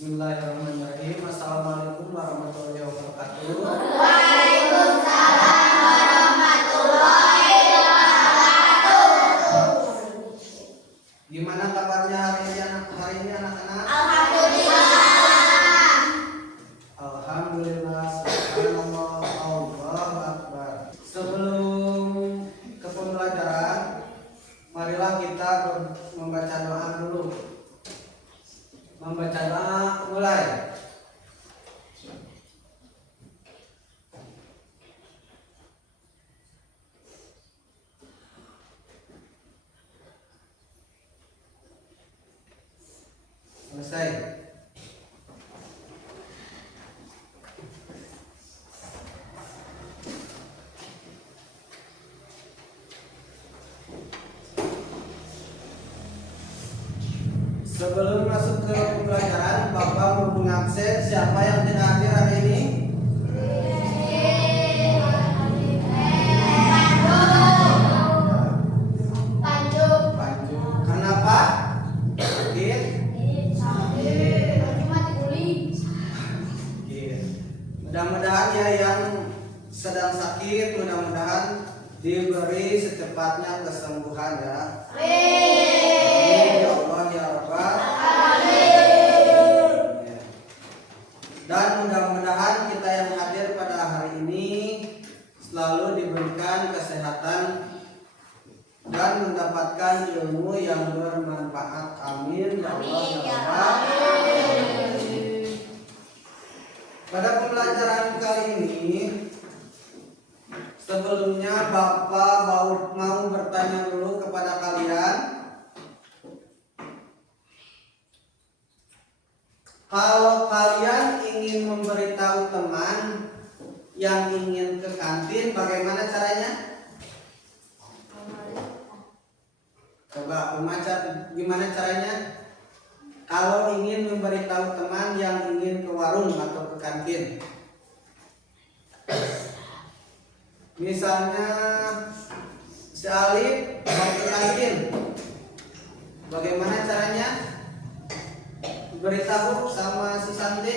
Bismillahirrahmanirrahim. Assalamualaikum warahmatullahi wabarakatuh. Waalaikumsalam warahmatullahi wabarakatuh. Gimana kabarnya hari ini anak-anak? Alhamdulillah. Alhamdulillah. Subhanallah. Allahu Akbar. Sebelum ke pembelajaran, marilah kita membaca doa dulu. Membaca doa mulai. Selesai. Sebelum masuk ke pembelajaran, Bapak mau mengabsen siapa yang tidak hadir hari ini? Panju. Kenapa? Sakit. Mudah-mudahan ya yang sedang sakit, mudah-mudahan diberi secepatnya kesembuhan ya. Amin ya Allah ya Rabbal Alamin. Dan mudah-mudahan kita yang hadir pada hari ini selalu diberikan kesehatan dan mendapatkan ilmu yang bermanfaat. Amin ya Allah ya Rabbal Alamin. Pada pembelajaran kali ini, sebelumnya Bapak mau bertanya dulu kepada kalian. Kalau kalian ingin memberitahu teman yang ingin ke kantin, bagaimana caranya? Coba pembaca gimana caranya? Kalau ingin memberitahu teman yang ingin ke warung atau ke kantin. Misalnya si Alif mau ke kantin, bagaimana caranya? Beritahu sama si Santi.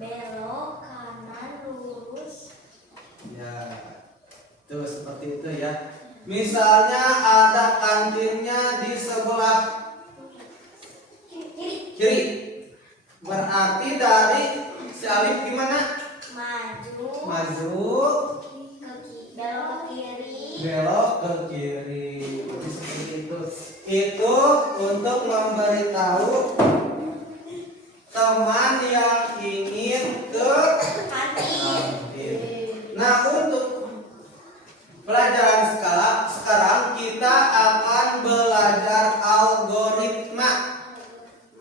Belok kanan lurus. Ya, tuh seperti itu ya. Misalnya ada kantinnya di sebelah kiri, berarti dari si Alif gimana? Maju. Belok ke kiri. Belok ke kiri. Jadi seperti itu. Itu untuk memberitahu teman yang ingin ke kantin. Nah, untuk pelajaran sekarang kita akan belajar algoritma.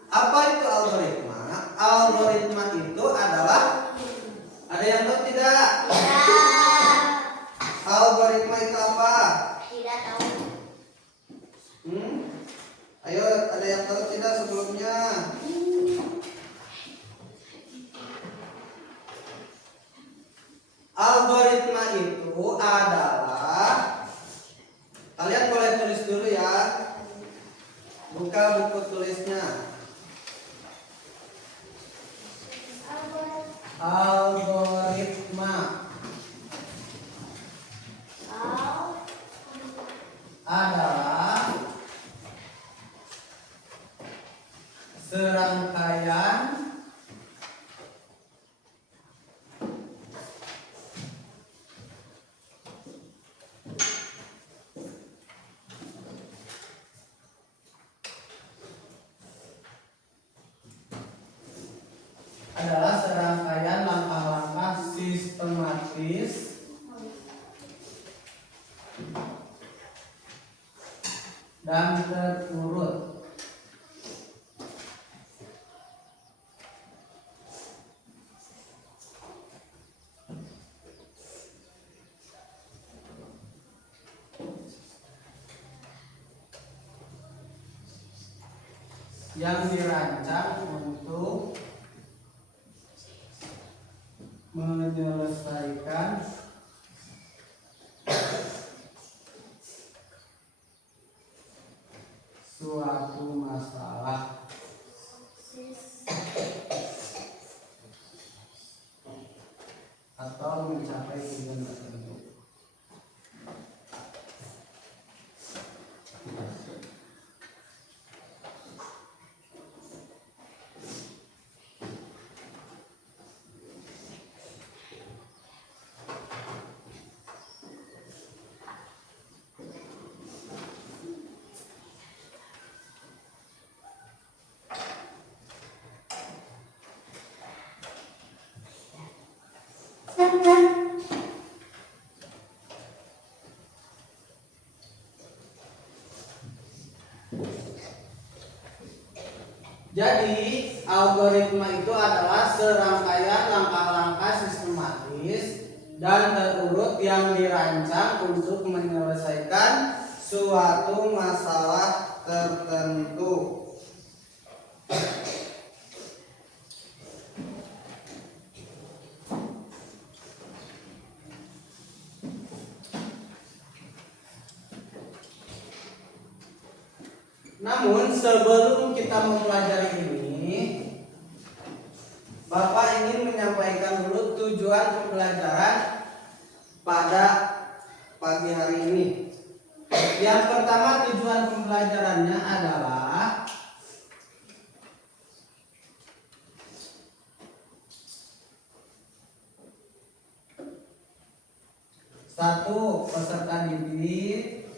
Apa itu algoritma? Algoritma itu adalah, ada yang tahu tidak? Algoritma itu apa? Tidak tahu. Ayo, ada yang tahu tidak sebelumnya? Algoritma itu adalah, kalian boleh tulis dulu ya. Buka buku tulisnya. Algoritma adalah serangkaian langkah-langkah sistematis dan terurut yang dirancang untuk menyelesaikan suatu masalah. mencapai tujuan tertentu. Jadi, algoritma itu adalah serangkaian langkah-langkah sistematis dan terurut yang dirancang untuk menyelesaikan suatu masalah tertentu. Namun sebelum kita mempelajari ini, Bapak ingin menyampaikan dulu tujuan pembelajaran pada pagi hari ini. Yang pertama, tujuan pembelajarannya adalah satu, peserta didik.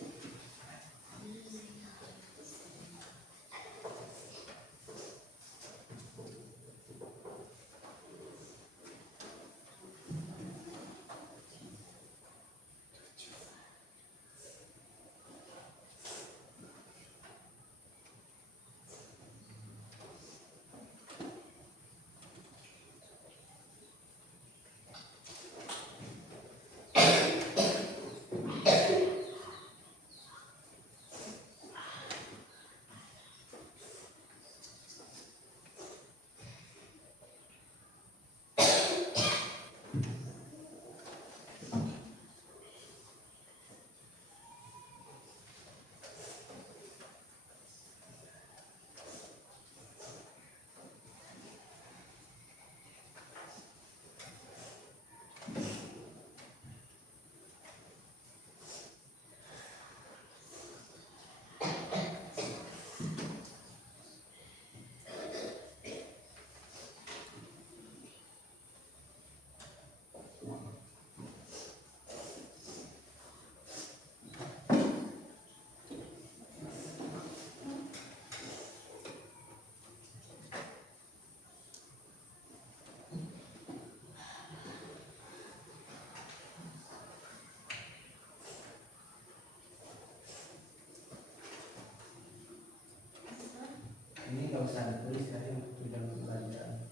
Ini nggak usah ditulis tadi tujuan pembelajaran.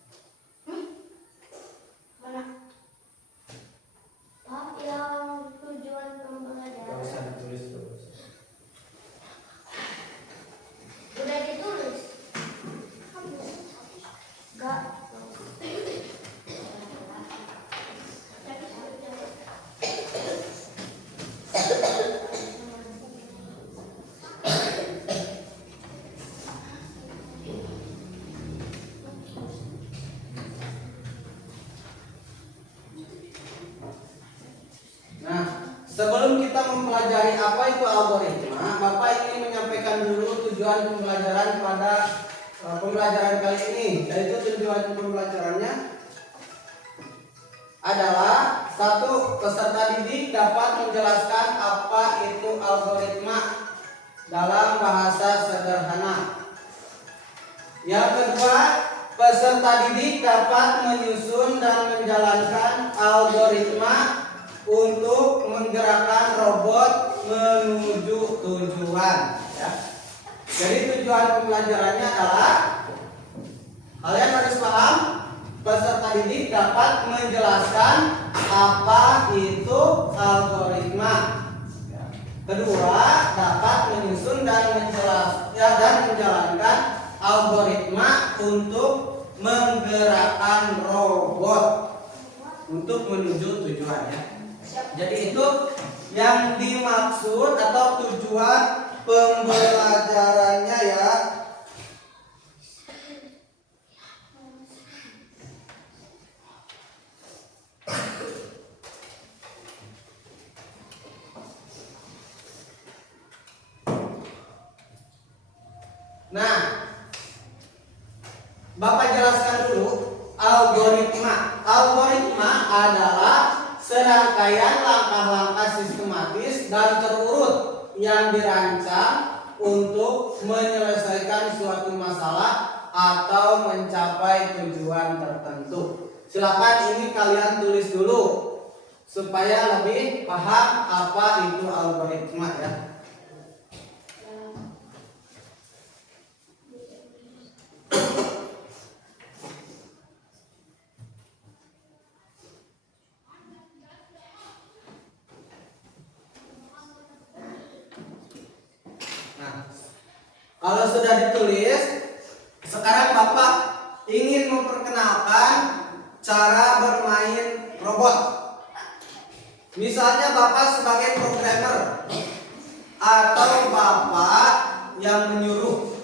Mana? Yang tujuan Nggak pembelajaran. usah ditulis terus. Udah ditulis. Enggak. Sebelum kita mempelajari apa itu algoritma, Bapak ingin menyampaikan dulu tujuan pembelajaran pada pembelajaran kali ini. Yaitu tujuan pembelajarannya adalah satu, peserta didik dapat menjelaskan apa itu algoritma dalam bahasa sederhana. Yang kedua, peserta didik dapat menyusun dan menjalankan algoritma untuk menggerakkan robot menuju tujuan. Ya. Jadi tujuan pembelajarannya adalah kalian harus paham, peserta didik dapat menjelaskan apa itu algoritma. Ya. Kedua, dapat menyusun dan menjalankan algoritma untuk menggerakkan robot untuk menuju tujuan. Ya. Jadi itu yang dimaksud atau tujuan pembelajarannya ya. Bapak jelaskan dulu algoritma. Algoritma adalah serangkaian langkah-langkah sistematis dan terurut yang dirancang untuk menyelesaikan suatu masalah atau mencapai tujuan tertentu. Silakan ini kalian tulis dulu supaya lebih paham apa itu algoritma ya. Nah, kalau sudah ditulis, sekarang Bapak ingin memperkenalkan cara bermain robot. Misalnya Bapak sebagai programmer atau Bapak yang menyuruh.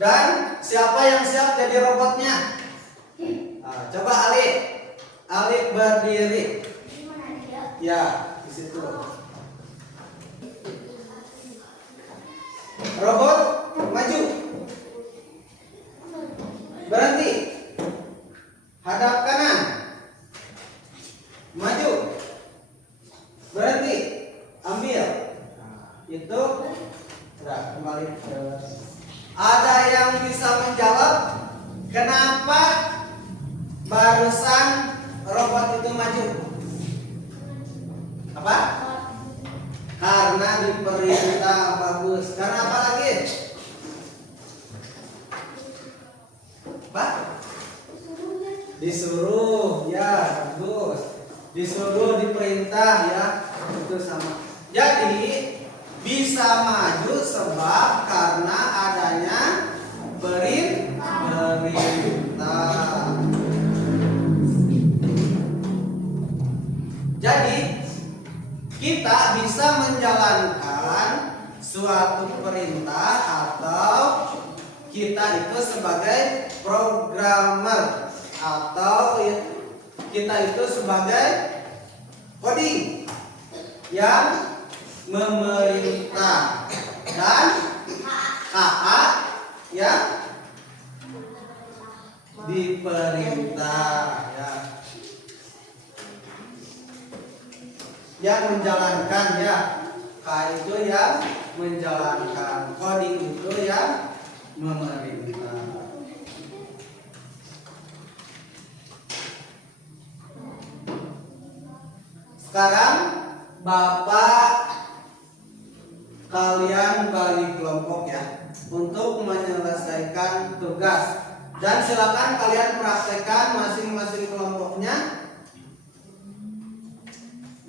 Dan siapa yang siap jadi robotnya? Nah, coba Alif. Alif berdiri. Ya, di situ. Robot maju. Berhenti. Hadap kanan. Maju. Berhenti. Ambil. Nah, itu. Sudah kembali. Ada yang bisa menjawab kenapa barusan robot itu maju? Apa? Karena diperintah bagus. Karena apa lagi? Apa? Disuruh, ya bagus. Disuruh, diperintah ya, itu sama. Jadi bisa maju sebab karena adanya perintah. Jadi kita bisa menjalankan suatu perintah atau kita itu sebagai programmer atau kita itu sebagai coding yang memerintah dan AA yang diperintah ya. Yang menjalankan ya. K itu yang menjalankan, coding itu yang memerintah. Sekarang Bapak kalian bagi kelompok ya untuk menyelesaikan tugas dan silakan kalian praktekkan masing-masing kelompoknya.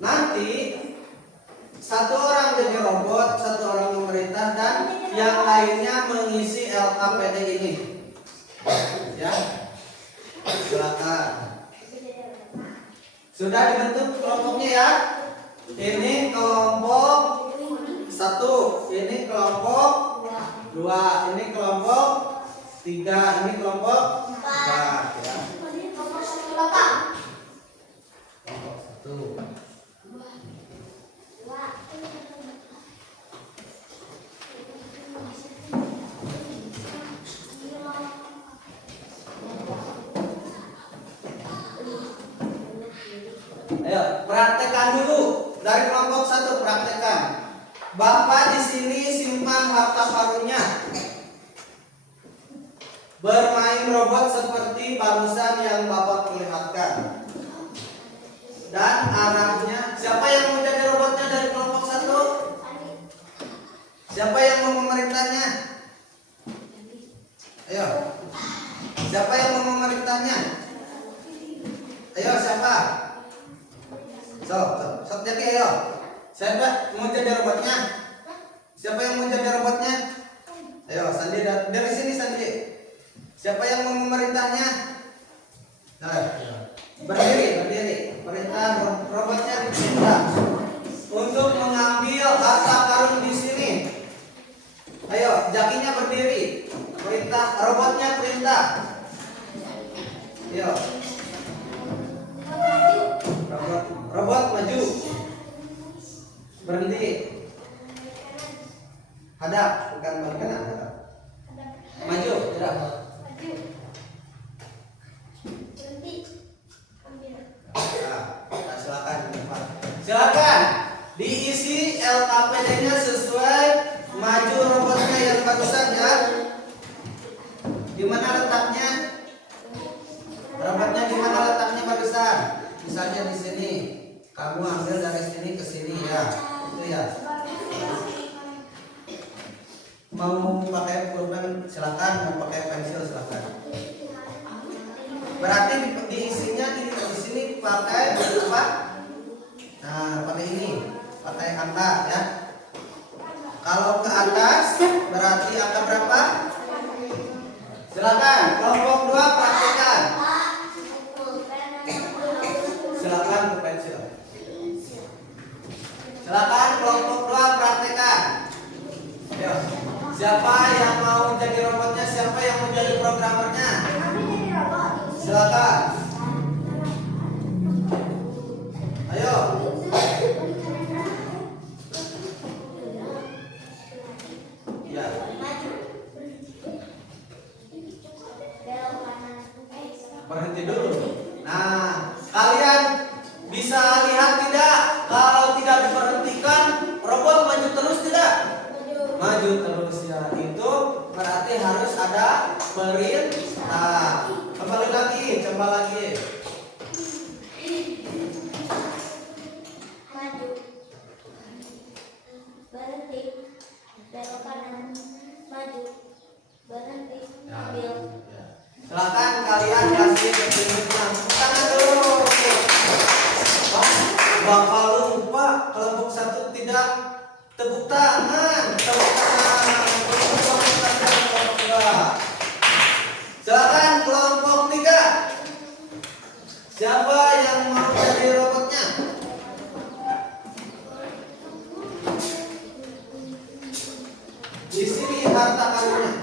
Nanti satu orang jadi robot, satu orang memerintah dan yang lainnya mengisi LKPD ini. Ya, silakan. Sudah dibentuk kelompoknya ya. Ini kelompok 1, ini kelompok 2, ini kelompok 3, ini kelompok 4 ya. Kelompok 1. Ayo, praktekkan dulu dari kelompok 1, praktekkan. Bapak di sini simpan harta karunnya. Bermain robot seperti barusan yang Bapak perlihatkan. Dan arahnya, siapa yang mau jadi robotnya dari kelompok 1? Siapa yang mau memerintahnya? Ayo. Siapa yang mau memerintahnya? Ayo, siapa? So, jadi ayo. Siapa mau jadi robotnya? Siapa yang mau jadi robotnya? Ayo, Sandi dari sini Sandi. Siapa yang mau memerintahnya? Nah, berdiri. Perintah robotnya diperintah untuk mengambil harta karun di sini. Ayo, jakinya berdiri. Perintah robotnya perintah. Ayo. Robot maju. Berhenti. Hadap, bukan berkenan. silakan mau pakai pensil silakan. Berarti diisinya di sini pakai apa? Nah, pakai ini, pakai angka ya. Kalau ke atas berarti angka berapa? Silakan kelompok 2 praktekkan. Silakan ke pensil. Silakan kelompok 2 praktekkan. Ayo. Siapa yang mau jadi robotnya? Siapa yang mau jadi programmernya? Silakan. Ayo. Ya. Berhenti dulu. Nah, kalian bisa lihat tidak? Kalau tidak diberhentikan, robot maju terus tidak? Maju terus ya. Itu berarti harus ada perintah. Kembali lagi, coba lagi. Maju. Berhenti. Belok kanan. Maju. Berhenti. Ambil. Silakan kalian kasih ketunjukan. Tangan dulu. Bapak lupa kelompok 1 tidak tepuk tangan. Tepuk tangan. Kelompok 2. Silakan kelompok 3. Siapa yang mau jadi robotnya? Di sini harta karunnya.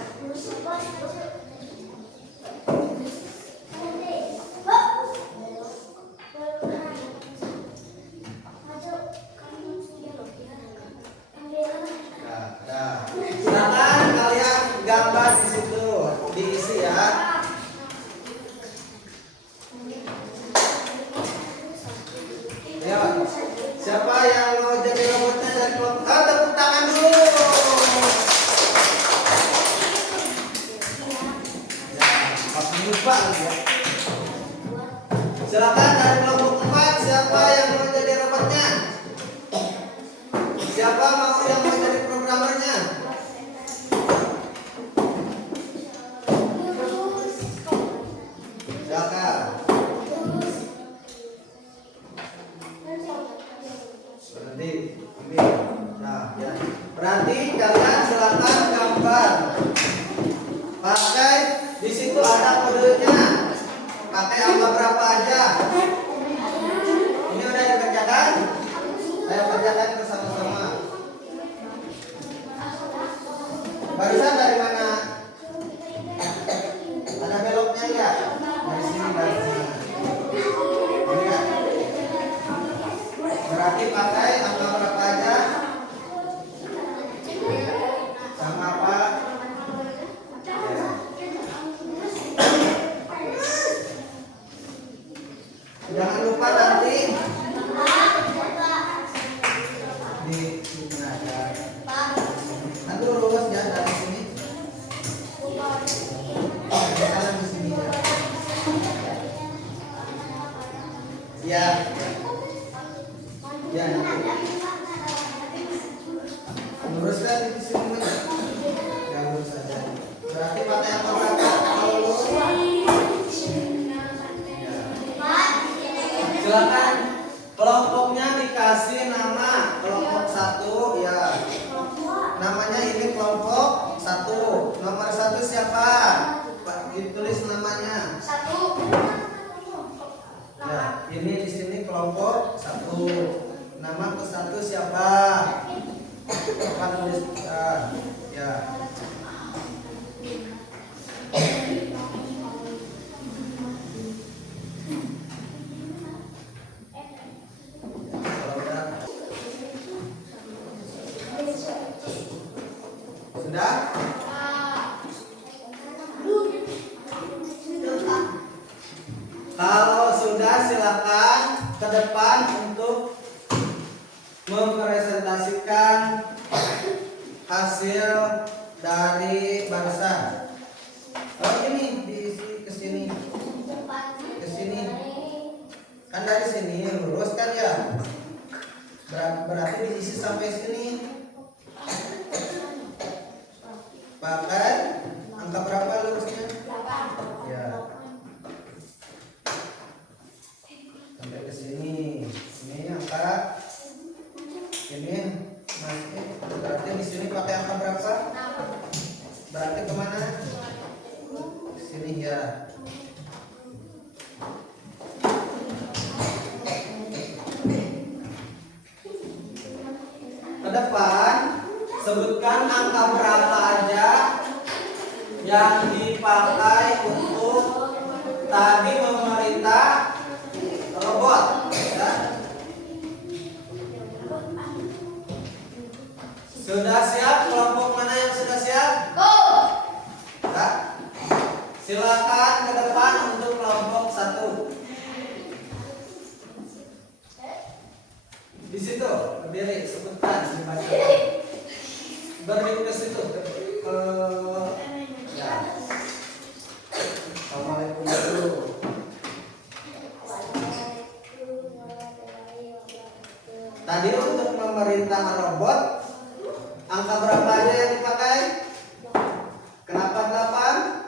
Silakan kalian gambar di situ, diisi ya. Ayo, siapa yang mau jadi robotnya dari kelompok? Tepuk tangan dulu. Ya, apa lupa ya. Silakan dari kelompok 4, siapa yang mau jadi robotnya? Siapa yang mau jadi programmernya? Silakan. Berhenti. Ini. Nah, ya. Berarti kalian silakan gambar. Pakai di situ ada kodenya. Pakai angka berapa aja? Ini udah dikerjakan? Ayo kerjakan bersama-sama. Barusan dari mana? Ada beloknya enggak? Dari sini, dari sini. Lihat. Berarti pakai angka berapa aja? Sama apa? Ya. Jangan lupa nanti di sini ada. Nanti lurus ya dari sini. Jalan di sini ya. Ya. Ya. Luruskan di sini. Ya lurus saja. Berarti pakai apa berapa? Kalau lurus. Silakan kelompoknya dikasih nama. Kelompok 1 ya. Namanya ini kelompok 1. Nomor 1 siapa? Pak, ditulis namanya. Ya, ini di sini kelompok 1. Nama ke 1 siapa? Pak tuliskan. Ya. Sudah? Kalau sudah silakan ke depan untuk mempresentasikan hasil dari barusan. Oh ini diisi ke sini. Ke sini. Kan dari sini lurus kan ya? Berarti diisi sampai sini. Pakai angka ya. Ke depan sebutkan angka berapa aja yang dipakai untuk tadi memerintah robot ya. Sudah siap? Kelompok mana yang sudah siap? Ya. Silakan ke depan untuk kelompok 1. Di situ berdiri, sebutkan, dibaca. Berdiri ke situ. Ya. Assalamualaikum dulu. Tadi untuk memerintah robot, angka berapa aja yang dipakai? Kenapa 8?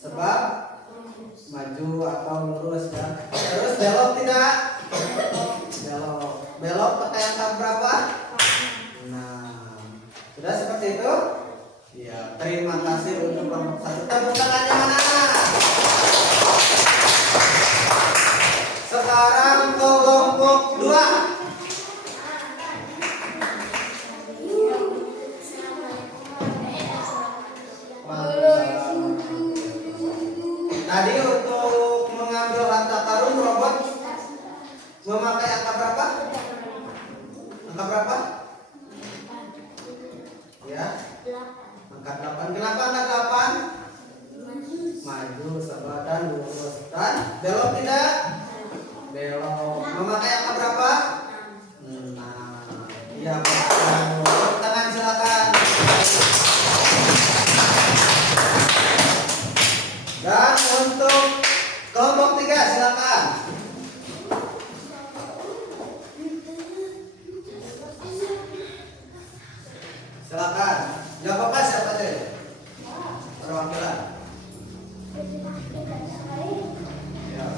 Sebab maju atau lurus ya. Terus belok tidak? Belok. Belok pakai angka berapa? 6. Sudah seperti itu? Ya, terima kasih untuk kelompok 1. Tepuk tangannya mana? Sekarang kelompok 2. Tadi untuk mengambil harta karun robot memakai angka berapa? Angka berapa? Ya. Angka 8. Kenapa angka 8? Maju, sebelah dan lurus. Dan belok tidak? Belok. Memakai angka berapa? 6. Iya, Pak. Tangan silakan. Dan untuk kelompok 3 silakan. Silakan. Enggak apa-apa siapa aja. Perwakilan. Ya.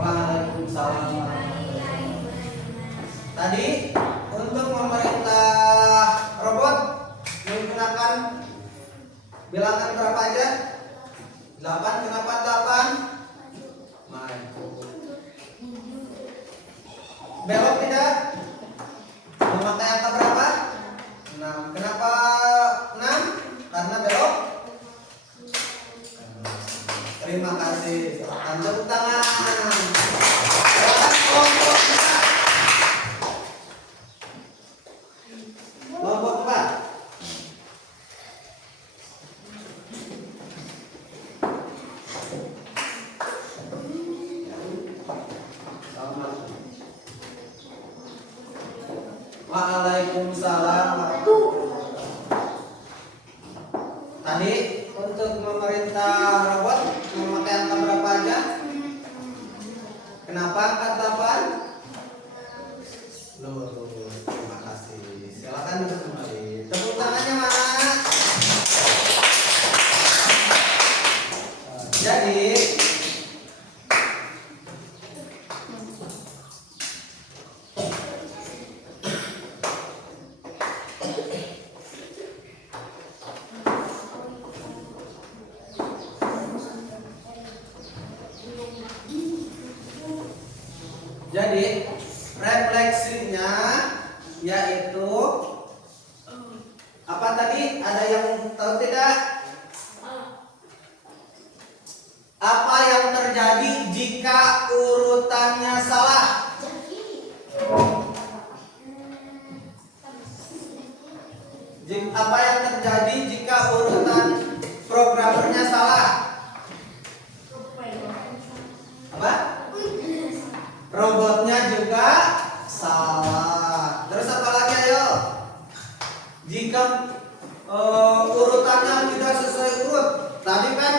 Waalaikumsalam. Tadi untuk memerintah robot menggunakan bilangan berapa aja? 8. Kenapa 8? Maju. Belok tidak? Memakai angka berapa? 6. Kenapa 6? Karena belok. Terima kasih. Silakan tepuk tangan. Silakan kelompok 4. Kelompok 4. Waalaikumsalam. Tadi untuk memerintah robot memakai angka berapa aja? Kenapa angka 8? Lurus. Terima kasih. Silakan duduk kembali. Tepuk tangannya mana? Jadi refleksinya yaitu apa tadi? Ada yang tahu tidak? Apa yang terjadi jika urutannya salah? Apa yang terjadi jika urutan programmernya salah? Apa? Robotnya juga salah. Terus apa lagi ayo? Jika urutannya tidak sesuai urut. Tadi kan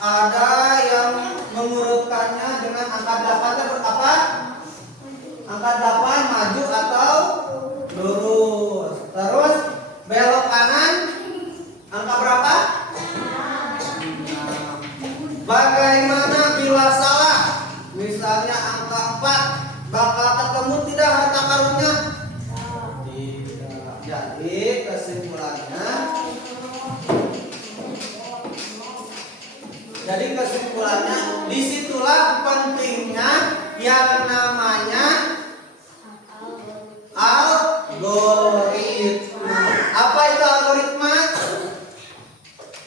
ada yang mengurutkannya dengan angka 8 berapa? Angka 8 maju atau lurus. Terus belok kanan angka berapa? Bagaimana bila salah? Misalnya angka 4, bakal ketemu tidak harta karunnya? Tidak. Jadi kesimpulannya Jadi kesimpulannya, disitulah pentingnya yang namanya algoritma. Apa itu algoritma?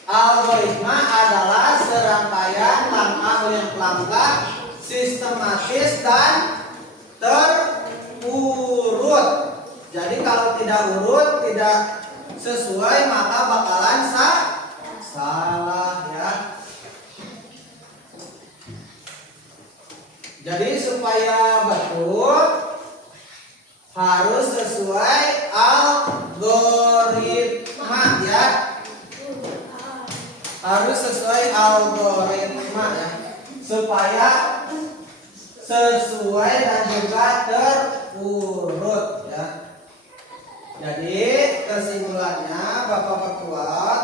Algoritma adalah serangkaian langkah-langkah sistematis dan terurut. Jadi kalau tidak urut, tidak sesuai, maka bakalan salah ya. Jadi supaya betul harus sesuai algoritma ya. Harus sesuai algoritma ya. Supaya sesuai dan juga terurut ya. Jadi kesimpulannya Bapak Perkuat,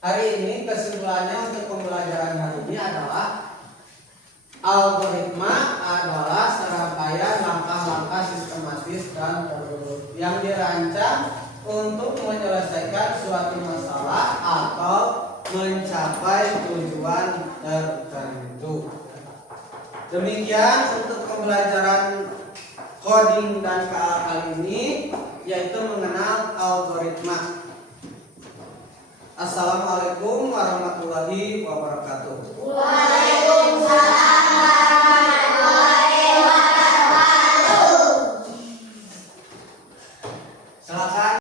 hari ini kesimpulannya untuk pembelajaran hari ini adalah algoritma adalah serangkaian langkah-langkah sistematis dan terurut yang dirancang untuk menyelesaikan suatu masalah atau mencapai tujuan tertentu. Demikian untuk pembelajaran coding dan KA kali ini, yaitu mengenal algoritma. Assalamualaikum warahmatullahi wabarakatuh.